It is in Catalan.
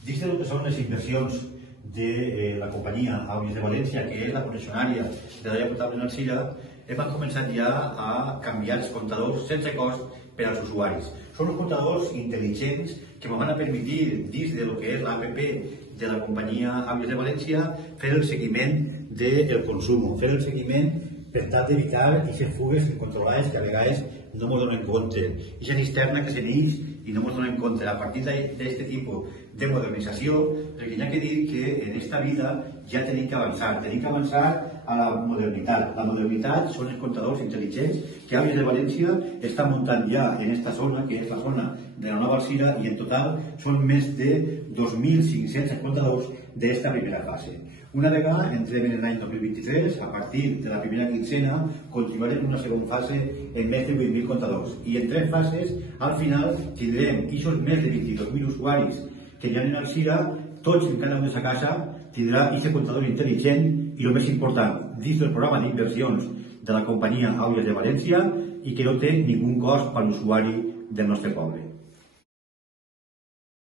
Dins del que són les inversions de la companyia Àuries de València, que és la concessionària de l'aigua potable en Alzira, hem començat ja a canviar els comptadors sense cost per als usuaris. Són uns comptadors intel·ligents que ens van a permetre, dins del que és l'APP de la companyia Àuries de València, fer el seguiment del consum, fer el seguiment per tal d'evitar aquestes fugues incontrolades que a vegades no ens donem compte. Aquesta cisterna que se n'eix i no ens donem compte. A partir d'aquest tipus de modernització, perquè hi ha que dir que en aquesta vida ja tenim que avançar a la modernitat. La modernitat són els comptadors intel·ligents que Àuries de València està muntant ja en aquesta zona, que és la zona de la Nova Alzira, i en total són més de 2.500 comptadors d'aquesta primera fase. Una vegada entrem en l'any 2023, a partir de la primera quincena, continuarem una segona fase en més de 8.000 comptadors. I en 3 fases, al final, tindrem aquests més de 22.000 usuaris que hi ha en Alzira, tots en cada una de sa casa tindrà aquest comptador intel·ligent i, el més important, dins del programa d'inversions de la companyia Àuries de València i que no té ningú cost per l'usuari del nostre poble.